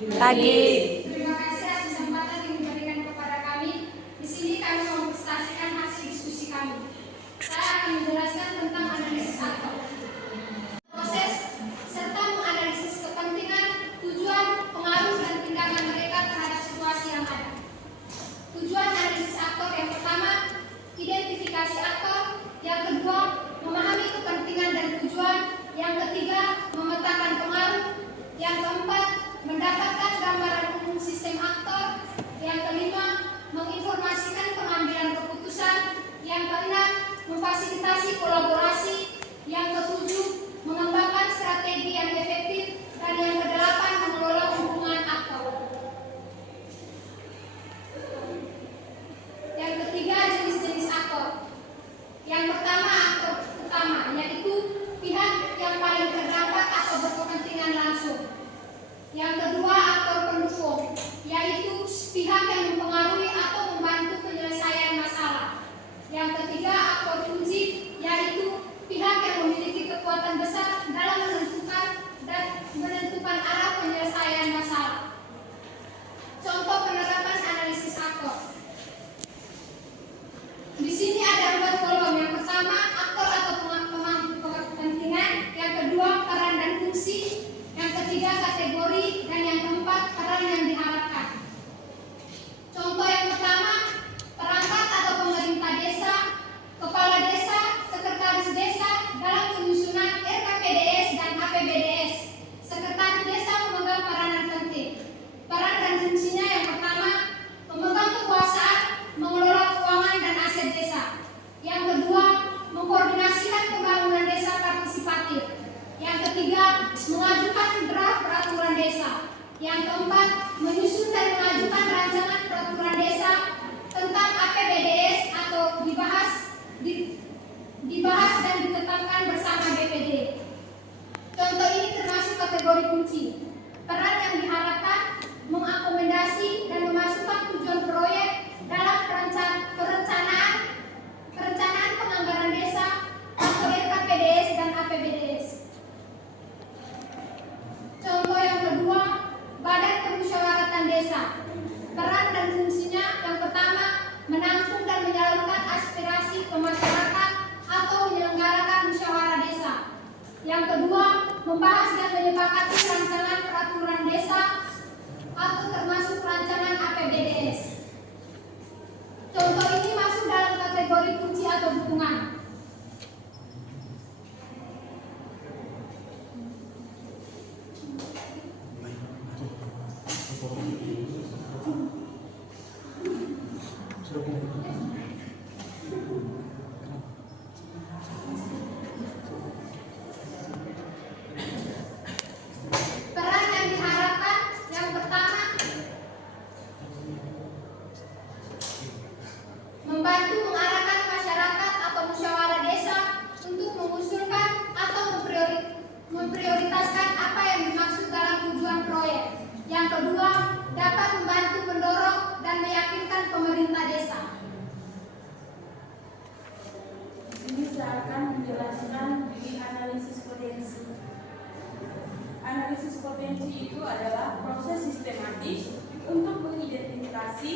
Pagi. Terima kasih atas kesempatan yang diberikan kepada kami. Di sini kami mempresentasikan hasil diskusi kami. Saya akan menjelaskan tentang analisis aktor, proses serta menganalisis kepentingan, tujuan, pengaruh dan tindakan mereka terhadap situasi yang ada. Tujuan analisis aktor yang pertama, identifikasi aktor. Yang kedua, memahami kepentingan dan tujuan. Yang ketiga, memetakan pengaruh. Yang keempat, mendapatkan gambaran umum sistem aktor. Yang kelima, menginformasikan pengambilan keputusan. Yang keenam, memfasilitasi kolaborasi. Yang ketujuh, mengembangkan strategi yang efektif. Dan yang kedelapan, mengelola hubungan aktor. Yang ketiga, jenis-jenis aktor. Yang pertama, aktor utama, yaitu pihak yang paling terdampak atau berkepentingan langsung. Yang kedua, aktor pendukung, yaitu pihak yang mempengaruhi atau membantu penyelesaian masalah. Yang ketiga, aktor kunci, yaitu pihak yang memiliki kekuatan besar dalam menentukan arah penyelesaian masalah. Contoh penerapan analisis aktor. Di sini ada 4 kolom. Yang pertama, aktor atau pemangku kepentingan. Yang kedua, peran dan fungsi. Yang ketiga, kategori. Dan yang keempat, peran yang diharapkan. Contoh yang pertama, perangkat atau pemerintah desa, kepala desa, sekretaris desa dalam penyusunan RKPDS dan APBDS. Sekretaris desa memegang peranan penting. Peran dan fungsinya yang pertama, memegang kekuasaan, mengelola keuangan dan aset desa. Yang kedua, mengkoordinasikan pembangunan desa partisipatif. Yang ketiga, mengajukan draft peraturan desa. Yang keempat, menyusun dan mengajukan rancangan peraturan desa tentang APBDS atau dibahas dan ditetapkan bersama BPD. Contoh ini termasuk kategori kunci. Peran yang diharapkan, mengakomodasi dan memasukkan tujuan proyek dalam perencanaan penganggaran desa atau RKPDS dan APBDS. Contoh yang kedua, Badan Permusyawaratan Desa. Peran dan fungsinya yang pertama, menampung dan menyalurkan aspirasi ke masyarakat atau menyelenggarakan musyawarah desa. Yang kedua, membahas dan menyepakati rancangan peraturan desa atau termasuk rancangan APBDS. Contoh ini masuk dalam kategori kunci atau dukungan. Peran yang diharapkan yang pertama, membantu mengarahkan masyarakat atau musyawarah desa untuk mengusulkan atau memprioritaskan apa yang dimaksud dalam tujuan proyek. Yang kedua, dapat membantu mendorong dan meyakinkan pemerintah desa. Ini saya akan menjelaskan di analisis potensi. Analisis potensi itu adalah proses sistematis untuk mengidentifikasi,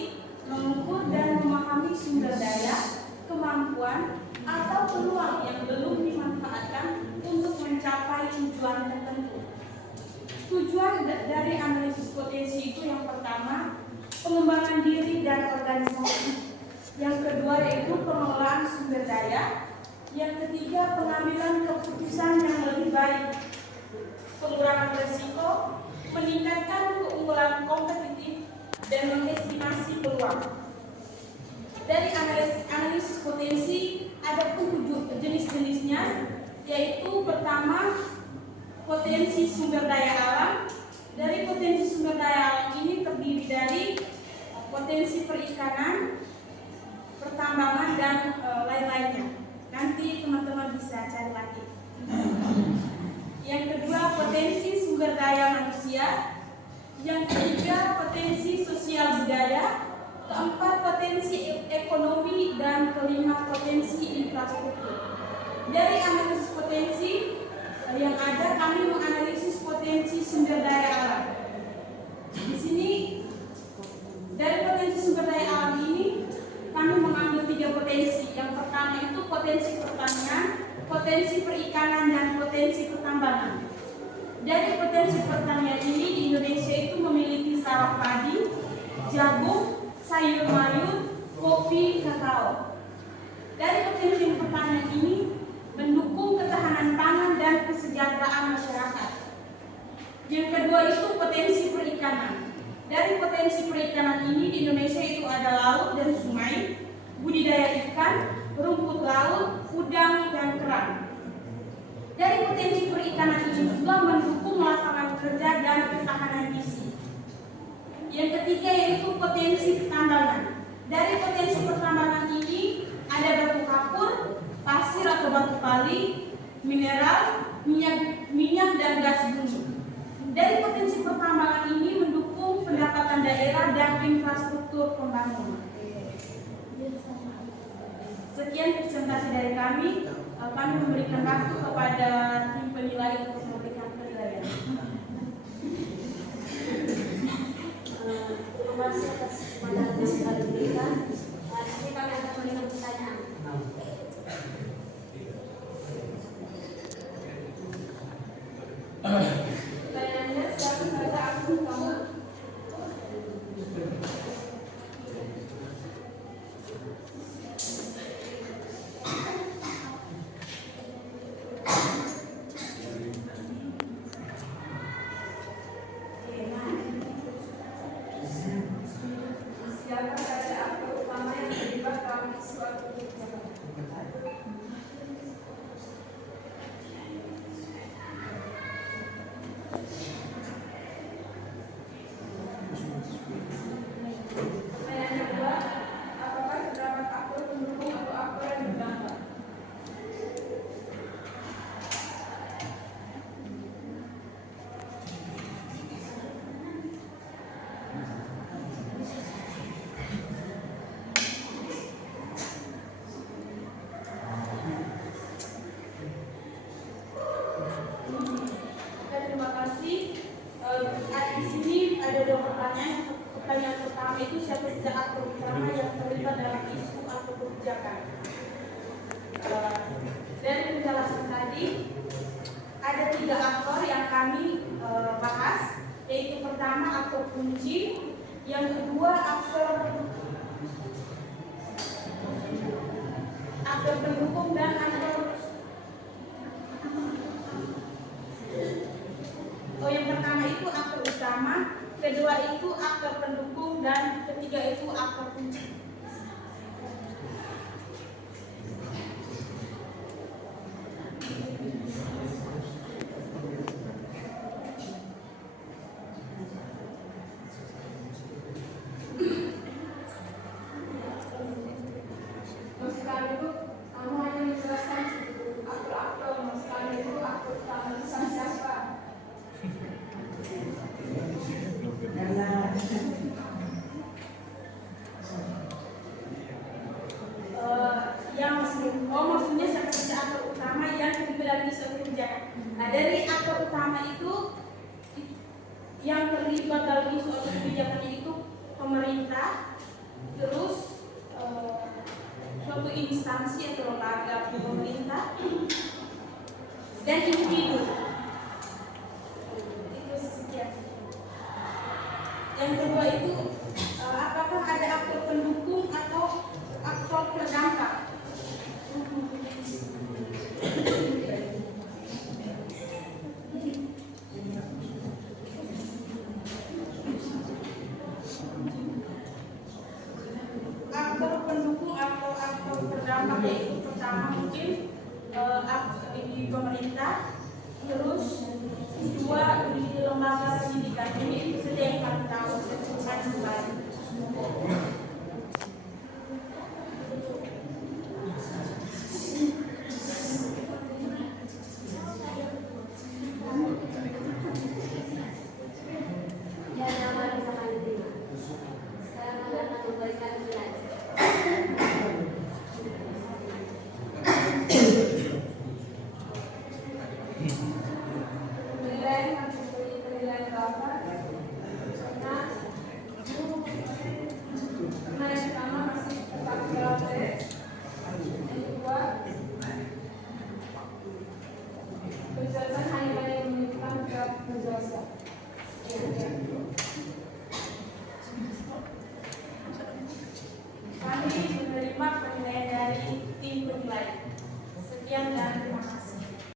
mengukur dan memahami sumber daya, kemampuan, atau peluang yang belum dimanfaatkan untuk mencapai tujuan tertentu. Tujuan dari analisis potensi itu yang pertama, pengembangan diri dan organisasi. Yang kedua yaitu pengelolaan sumber daya. Yang ketiga, pengambilan keputusan yang lebih baik, pengurangan risiko, meningkatkan keunggulan kompetitif, dan mengestimasi peluang. Dari analisis potensi ada 7 jenis-jenisnya, yaitu pertama, potensi sumber daya alam. Dari potensi sumber daya alam ini terdiri dari potensi perikanan, pertambangan, dan lain-lainnya. Nanti teman-teman bisa cari lagi. Yang kedua, potensi sumber daya manusia. Yang ketiga, potensi sosial budaya. Keempat, potensi ekonomi. Dan kelima, potensi infrastruktur. Dari analisis potensi yang ada, kami menganalisis potensi sumber daya alam. Dari potensi pertanian ini di Indonesia itu memiliki sawah padi, jagung, sayur mayur, kopi, kakao. Dari potensi pertanian ini mendukung ketahanan pangan dan kesejahteraan masyarakat. Yang kedua itu potensi perikanan. Dari potensi perikanan ini di Indonesia itu ada laut dan sungai, budidaya ikan, rumput laut, udang, dan kerang. Dari potensi perikanan ini juga mendukung lapangan kerja dan ketahanan gizi. Yang ketiga yaitu potensi pertambangan. Dari potensi pertambangan ini ada batu kapur, pasir atau batu kali, mineral, minyak dan gas bumi. Dari potensi pertambangan ini mendukung pendapatan daerah dan infrastruktur pembangunan. Sekian presentasi dari kami. Kami memberikan waktu kepada tim penilai untuk memberikan penilaian. Terima kasih atas pandangan yang sudah diberikan. Ini kami akan memberikan pertanyaan. Pertanyaannya siapa saja akun kamu? Siapa saja aktor utama yang terlibat dalam suatu kebijakan? Pertanyaan kedua, apakah terdapat aktor pendukung atau aktor yang berdampak? Terima kasih. Di sini ada dua pertanyaan. Pertanyaan pertama itu siapa saja aktor utama yang terlibat dalam isu atau kebijakan? Dari penjelasan tadi ada 3 aktor yang kami bahas, yaitu pertama aktor kunci, yang kedua aktor pendukung dan yang pertama itu aktor utama, kedua itu aktor pendukung, dan ketiga itu aktor kunci. Mas sekali itu kamu hanya menjelaskan aktor-aktor, mas sekali itu aktor utama itu siapa? Maksudnya siapa saja aktor utama yang terlibat dalam isu kebijakan. Nah, dari aktor utama itu yang terlibat dalam isu atau kebijakannya itu pemerintah, terus suatu instansi atau lembaga pemerintah, dan individu. Itu sekian. Yang kedua itu apakah ada aktor pendukung atau aktor terdampak? Aktor pendukung atau aktor terdampak yaitu pertama mungkin di pemerintah, terus kedua di lembaga pendidikan. Ini itu saja yang kami tahu. Bukan kembali. Ya, nama bisa kami terima. Sekarang kami akan memberikan nilai. Penilaian kami beri penilaian berapa?